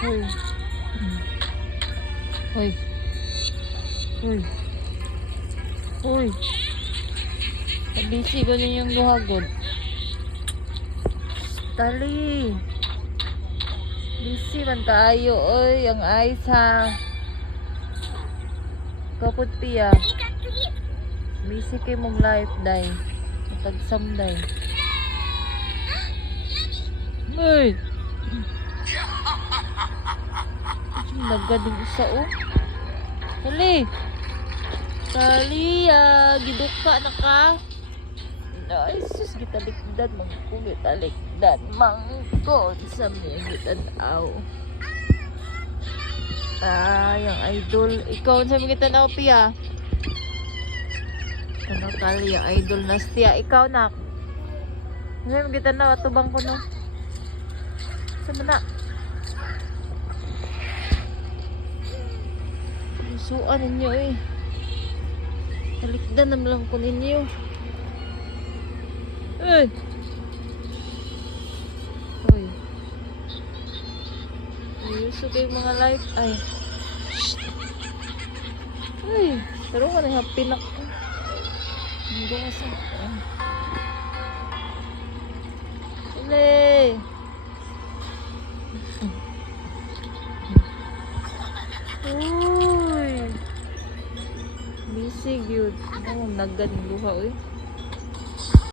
Hoy. Hoy. Hoy. Hoy. Busy ko ninyong duhagod. Tali. Busy man kaayo oy ang eyes ha. Kapot piya. Busy kay mong life day. Tagsam day. Ay. Nagadong isa oh. Dali. Dali ah, giduka na ka. Ay, sus, gitalikdan, mangko, gitalikdan, mangko, sa mga gitanaw. Ay, ang idol. Ikaw, sa mga gitanaw, Pia. Ano, Talia, idol na siya. Ikaw, nak. Sa mga gitanaw, atubang ko, no? Sa mana? Susuan ninyo, eh. Talikdan naman lang ko ninyo. Uy! Uy. Ayuso kayo mga life. Ay. Shh. Uy. Pero ka na pinak ko. Hindi ko kasi. Ay. Yun. Oh, nagad ng luha, uy.